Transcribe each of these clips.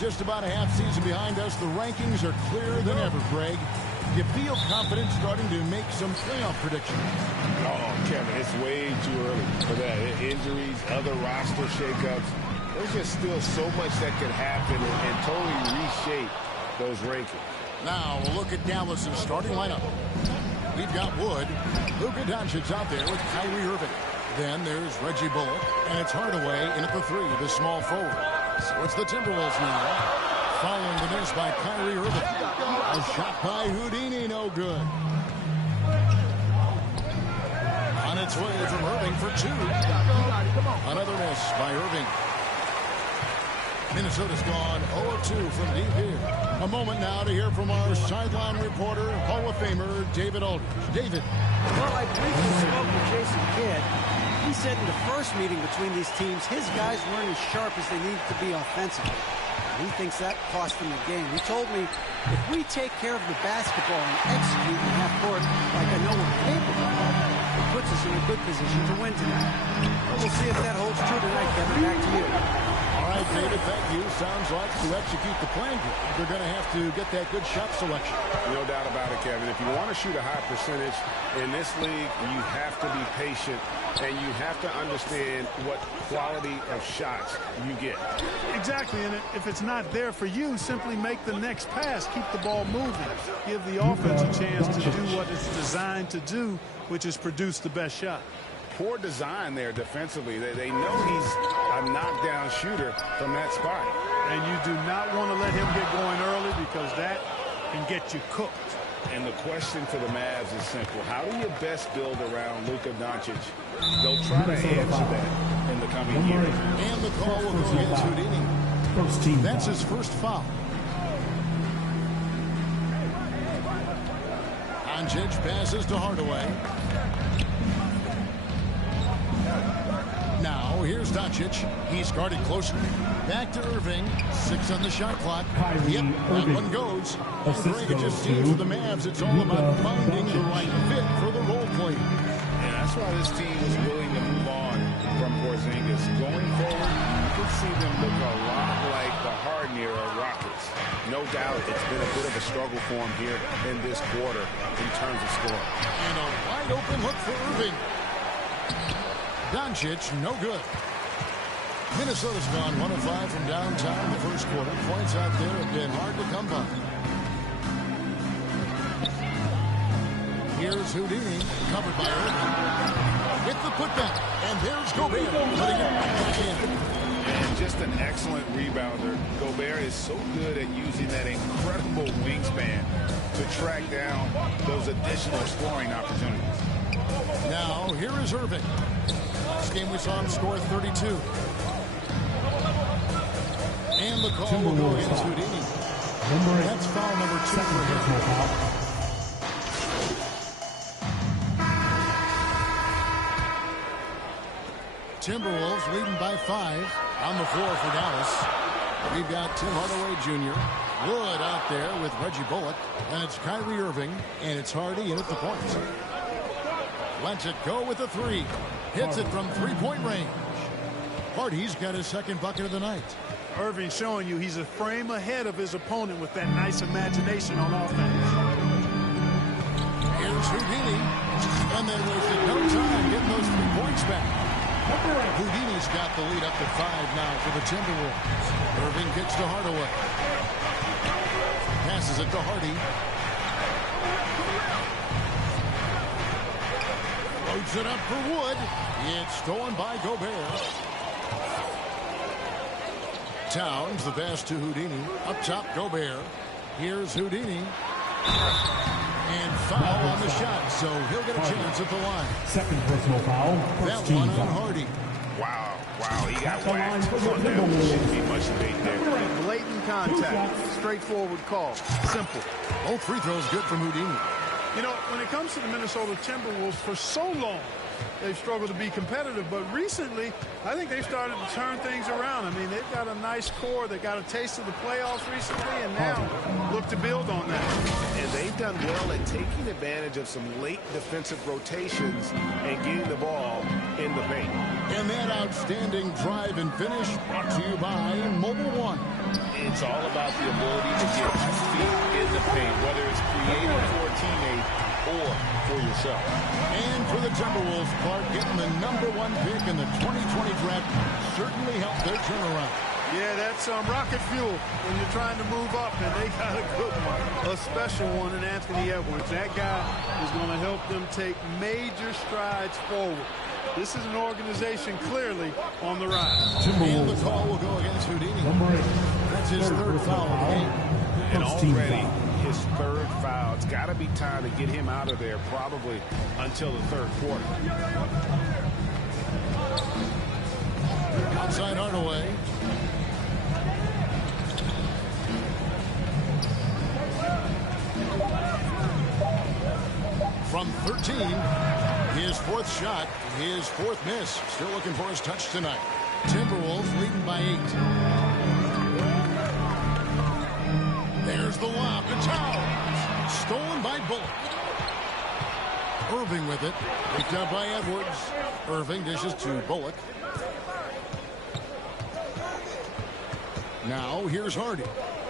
just about a half season behind us, the rankings are clearer than ever, Greg. You feel confident starting to make some playoff predictions? Oh, Kevin, it's way too early for that. Injuries, other roster shakeups. There's just still so much that could happen and totally reshape those rankings. Now we'll look at Dallas' starting lineup. We've got Wood. Luka Doncic out there with Kyrie Irving. Then there's Reggie Bullock, and it's Hardaway in at the 3, the small forward. So it's the Timberwolves now. Following the miss by Kyrie Irving. A shot by Houdini, no good. On its way from Irving for 2. Another miss by Irving. Minnesota's gone 0-2 from deep here. A moment now to hear from our sideline reporter, Hall of Famer David Aldridge. David. Well, I briefly spoke with Jason Kidd. He said in the first meeting between these teams, his guys weren't as sharp as they needed to be offensively. He thinks that cost them the game. He told me, if we take care of the basketball and execute in half court like I know we're capable of, it puts us in a good position to win tonight. But we'll see if that holds true tonight, Kevin. Back to you. All right, David, thank you. Sounds like to execute the plan, they're going to have to get that good shot selection. No doubt about it, Kevin. If you want to shoot a high percentage in this league, you have to be patient, and you have to understand what quality of shots you get. Exactly, and if it's not there for you, simply make the next pass. Keep the ball moving. Give the offense a chance to do what it's designed to do, which is produce the best shot. Poor design there defensively. They know he's a knockdown shooter from that spot. And you do not want to let him get going early because that can get you cooked. And the question for the Mavs is simple. How do you best build around Luka Doncic? They'll try to answer that in the coming years. And the call will go against Houdini. That's his first foul. Doncic passes to Hardaway. Now, here's Doncic. He's guarded closely. Back to Irving. 6 on the shot clock. Yep, that one goes. Greg, it just seems for the Mavs, it's all about finding the right fit for the role play. And that's why this team is willing to move on from Porzingis. Going forward, you can see them look a lot like the Harden era Rockets. No doubt it's been a bit of a struggle for him here in this quarter in terms of scoring. And a wide open look for Irving. Doncic, no good. Minnesota's gone 1 of 5 from downtown in the first quarter. Points out there have been hard to come by. Here's Houdini, covered by Irving. With the putback, and there's Gobert putting it back in. And just an excellent rebounder. Gobert is so good at using that incredible wingspan to track down those additional scoring opportunities. Now, here is Irving. Last game we saw him score 32. And the call will go against Houdini. That's foul number 2 for him. Timberwolves leading by 5 on the floor for Dallas. We've got Tim Hardaway Jr., Wood out there with Reggie Bullock, and it's Kyrie Irving, and it's Hardy in at the point. Lets it go with a 3. Hits it from 3-point range. Hardy's got his second bucket of the night. Irving showing you he's a frame ahead of his opponent with that nice imagination on offense. Here's Houdini. And then wasted no time getting those 3 points back. Houdini's got the lead up to 5 now for the Timberwolves. Irving gets to Hardaway. Passes it to Hardy. Loads it up for Wood. It's stolen by Gobert. Towns, the pass to Houdini. Up top, Gobert. Here's Houdini. And foul on the shot, so he'll get a chance at the line. Second personal foul. That one on Hardy. Wow, he got whacked on that one. Shouldn't be much debate there. Blatant contact. Straightforward call. Simple. Both free throws good from Houdini. You know, when it comes to the Minnesota Timberwolves, for so long, they've struggled to be competitive. But recently, I think they've started to turn things around. I mean, they've got a nice core. They got a taste of the playoffs recently, and now look look to build on that. And they've done well at taking advantage of some late defensive rotations and getting the ball in the paint. And that outstanding drive and finish brought to you by Mobile One. It's all about the ability to get 2 feet in the paint, whether it's creating for a teammate or for yourself. And for the Timberwolves, Clark, getting the #1 pick in the 2020 draft certainly helped their turnaround. Yeah, that's rocket fuel when you're trying to move up, and they got a good one, a special one in Anthony Edwards. That guy is going to help them take major strides forward. This is an organization clearly on the rise. And the call will go against Houdini. That's his third foul of the game. And already his third foul. It's got to be time to get him out of there probably until the third quarter. Outside Hardaway. From 13, his fourth shot, his fourth miss. Still looking for his touch tonight. Timberwolves leading by 8. There's the lob to Towns. Stolen by Bullock. Irving with it. Picked up by Edwards. Irving dishes to Bullock. Now here's Hardy.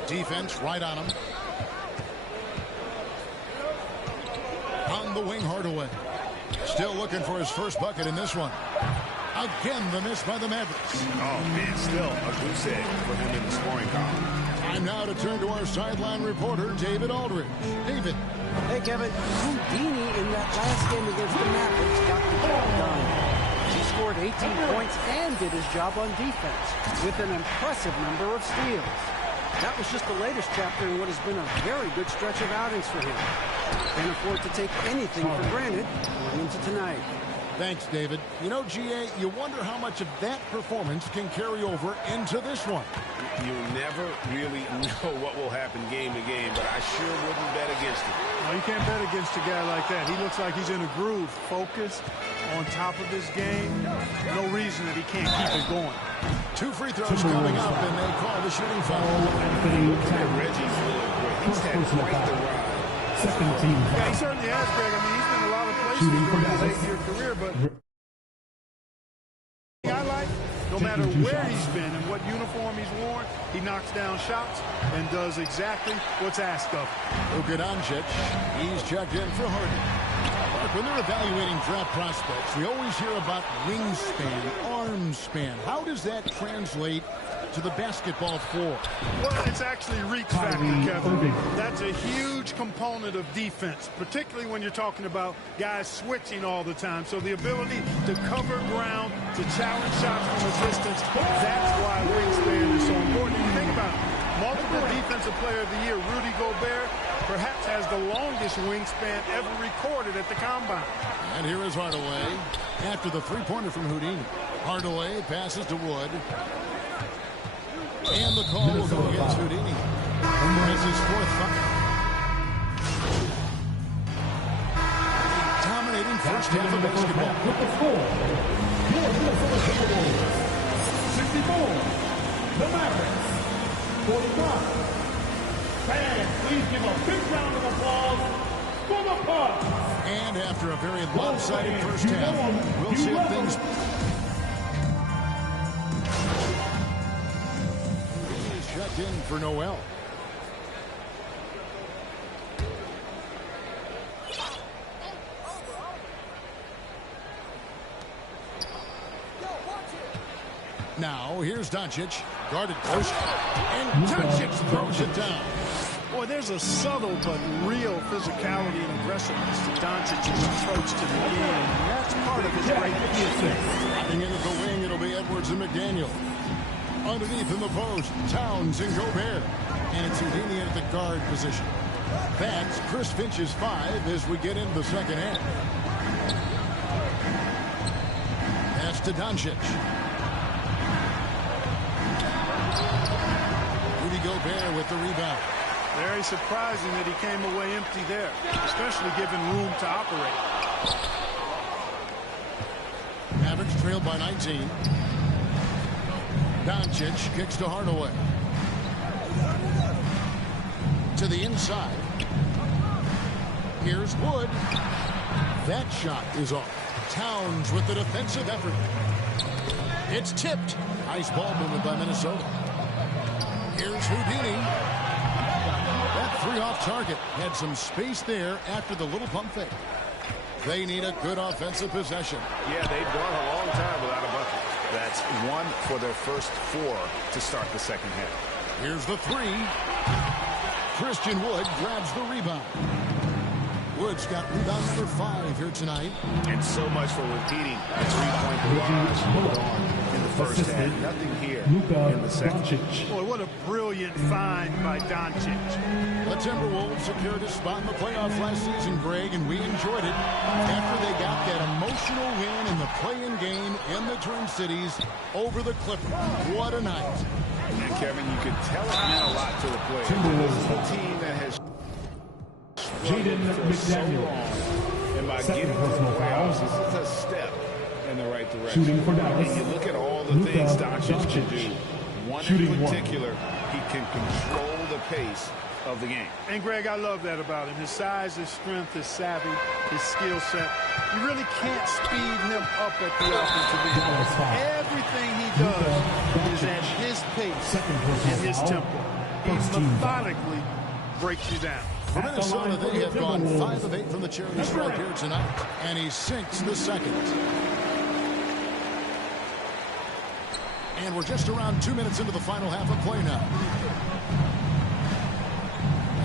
Defense right on him. On the wing, Hardaway. Still looking for his first bucket in this one. Again, the miss by the Mavericks. Oh, man, still a goose egg for him in the scoring column. Time now to turn to our sideline reporter, David Aldridge. David. Hey, Kevin. Houdini in that last game against the Mavericks got the job done. He scored 18 points and did his job on defense with an impressive number of steals. That was just the latest chapter in what has been a very good stretch of outings for him. Can't afford to take anything for granted going into tonight. Thanks, David. You know, GA, you wonder how much of that performance can carry over into this one. You never really know what will happen game to game, but I sure wouldn't bet against it. No, you can't bet against a guy like that. He looks like he's in a groove, focused, on top of his game. No reason that he can't keep it going. 2 free throws coming up, and they call the shooting foul. Look at Reggie Miller. He's had quite the ride. Second team. Yeah, he certainly has, Greg. I mean, he's been in a lot of places during his 8-year career, but I like, no matter where he's been and what uniform he's worn, he knocks down shots and does exactly what's asked of him. Luka Doncic, he's checked in for Harden. Mark, when they're evaluating draft prospects, we always hear about wingspan, arm span. How does that translate to the basketball floor? Well, it's actually reach factor, Kevin. That's a huge component of defense, particularly when you're talking about guys switching all the time. So the ability to cover ground, to challenge shots from a distance, that's why wingspan is so important. And you think about it, multiple defensive player of the year, Rudy Gobert, perhaps has the longest wingspan ever recorded at the combine. And here is Hardaway after the three-pointer from Houdini. Hardaway passes to Wood. And the call will go against Houdini. As his fourth foul. Dominating first half of basketball. With the score, your Minnesota Timberwolves, 64. The Mavericks, 45. Fans, please give a big round of applause for the Bucks. And after a very lopsided first half, we'll see if things... Checked in for Noel. Now, here's Doncic, guarded close, and Doncic throws it down. Boy, there's a subtle but real physicality and aggressiveness to Doncic's approach to the game, and that's part of his greatness. Coming into the wing, it'll be Edwards and McDaniel. Underneath in the post, Towns and Gobert. And it's Houdini at the guard position. That's Chris Finch's 5 as we get into the second half. Pass to Doncic. Rudy Gobert with the rebound. Very surprising that he came away empty there, especially given room to operate. Mavericks trailed by 19. Doncic kicks to Hardaway. to the inside. Here's Wood. That shot is off. Towns with the defensive effort. It's tipped. Nice ball movement by Minnesota. Here's Houdini. That three off target. Had some space there after the little pump fake. They need a good offensive possession. Yeah, they've gone a long time without a bucket. That's one for their first 4 to start the second half. Here's the three. Christian Wood grabs the rebound. Wood's got rebound number 5 here tonight. And so much for repeating a 3-point barrage in the first half. Nothing here in the second. Boy, what a brilliant find by Doncic. The Timberwolves secured a spot in the playoffs last season, Greg, and we enjoyed it after they got that emotional win in the play-in game in the Twin Cities over the Clippers. What a night. And Kevin, you could tell it meant a lot to the players. This is a team that has Jaden for so McDaniel. long. And by Second getting to the personal foul. playoffs, this is a step in the right direction. Shooting for Dallas. And you look at all the Luka things Doncic can Doncic. do. One Shooting in one. particular, he can control the pace of the game. And, Greg, I love that about him. His size, his strength, his savvy, his skill set. You really can't speed him up at the offensive end. Everything he does is at his pace and his tempo. He methodically breaks you down. For Minnesota, they have gone 5 of 8 from the charity stripe here tonight, and he sinks the second. And we're just around 2 minutes into the final half of play now.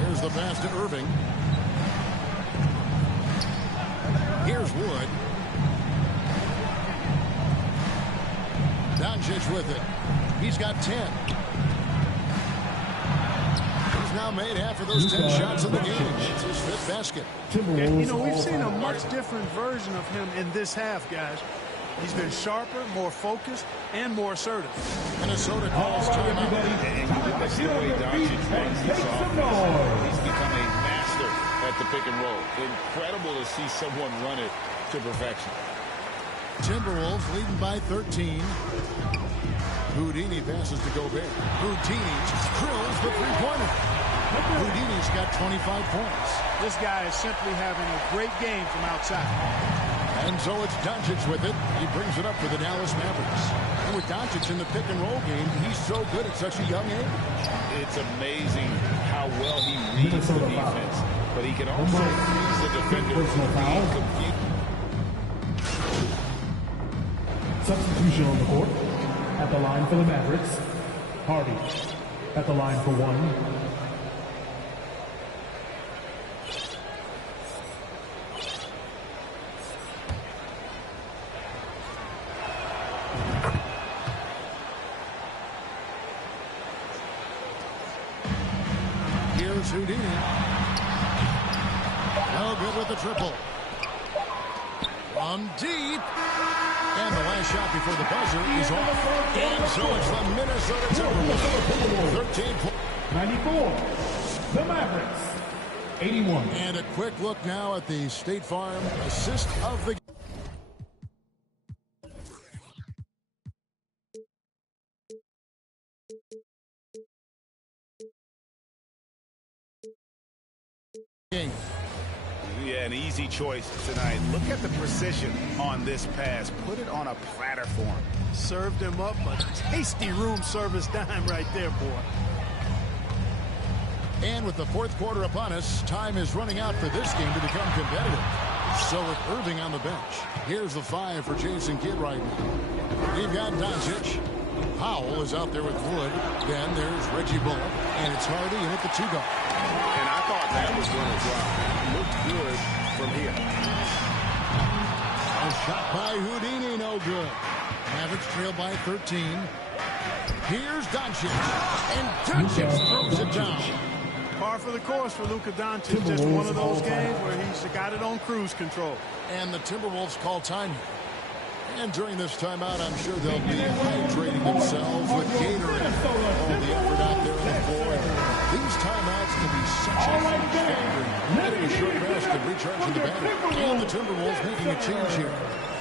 Here's the pass to Irving. Here's Wood. Doncic with it. He's got 10. He's now made half of those 10 shots in the game. It's his 5th basket. And, you know, we've seen a much different version of him in this half, guys. He's been sharper, more focused, and more assertive. Minnesota calls timeout. And you look at the way Doncic runs this offense. He's become a master at the pick and roll. Incredible to see someone run it to perfection. Timberwolves leading by 13. Houdini passes to Gobert. Houdini drills the three-pointer. Houdini's got 25 points. This guy is simply having a great game from outside. And so it's Doncic with it. He brings it up for the Dallas Mavericks. And with Doncic in the pick-and-roll game, he's so good at such a young age. It's amazing how well he reads the defense. But he can also freeze the defender from being confused. Substitution on the court. At the line for the Mavericks, Hardy. At the line for 1. Here's Houdini. No good with the triple. From deep. And the last shot before the buzzer is off. And so it's the Minnesota Timberwolves. 13 points. 94. The Mavericks. 81. And a quick look now at the State Farm assist of the game. Yeah, an easy choice tonight. Look at the precision on this pass. Put it on a platter for him. Served him up a tasty room service dime right there, boy. And with the 4th quarter upon us, time is running out for this game to become competitive. So with Irving on the bench, here's the 5 for Jason Kidd right now. You've got Doncic. Powell is out there with Wood. Then there's Reggie Bullock. And it's Hardy in at the 2 guard. And I thought that was going to drop. Looked good from here. A shot by Houdini, no good. Mavericks trail by 13. Here's Doncic. And Doncic throws it down. Par for the course for Luka Doncic. Just one of those games where he's got it on cruise control. And the Timberwolves call time here. And during this timeout, I'm sure they'll be hydrating themselves with Gatorade. All the effort out there on the floor. These timeouts can be such a huge factor. Getting a short rest and recharging the battery. And the Timberwolves making a change here.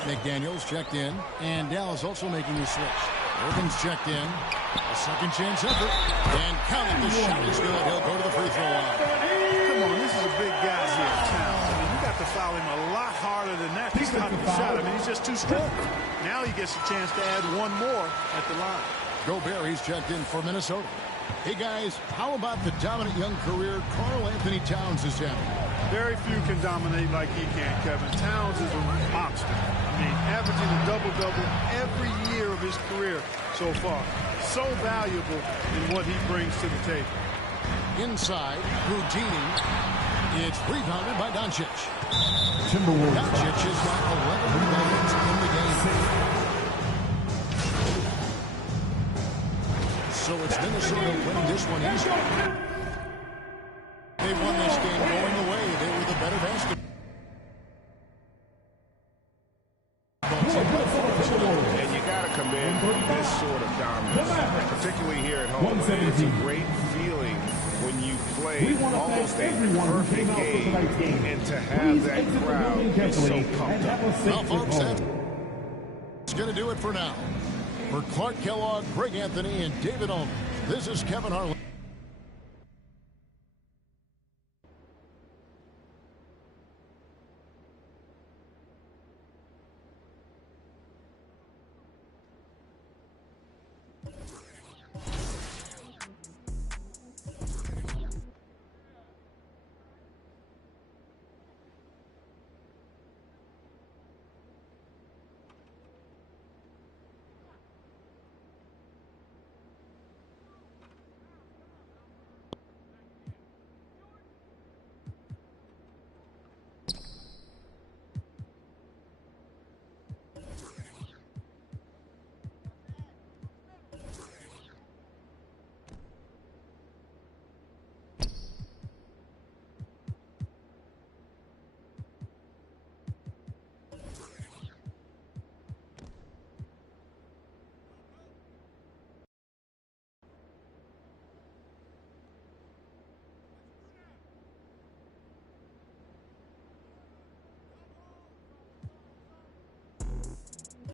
McDaniels checked in. And Dallas also making a switch. Irving's checked in. A second chance effort. And counting the shot is good. He'll go to the free throw line. stop the shot. I mean, he's just too strong. Now he gets a chance to add one more at the line. Gobert, he's checked in for Minnesota. Hey, guys, how about the dominant young career Karl Anthony Towns is having? Very few can dominate like he can, Kevin. Towns is a monster. I mean, averaging a double-double every year of his career so far. So valuable in what he brings to the table. Inside, Houdini. It's rebounded by Doncic. Timberwolves. Doncic has got 11 rebounds in the game. So it's Minnesota winning this one easy. They won this game going away. They were the better basketball. And you got to commend this sort of dominance, particularly here at home. It's a great feeling when you play almost a perfect game, and to have that crowd be so pumped up. Well, folks, that's going to do it for now. For Clark Kellogg, Greg Anthony, and David Ullman, this is Kevin Harlan.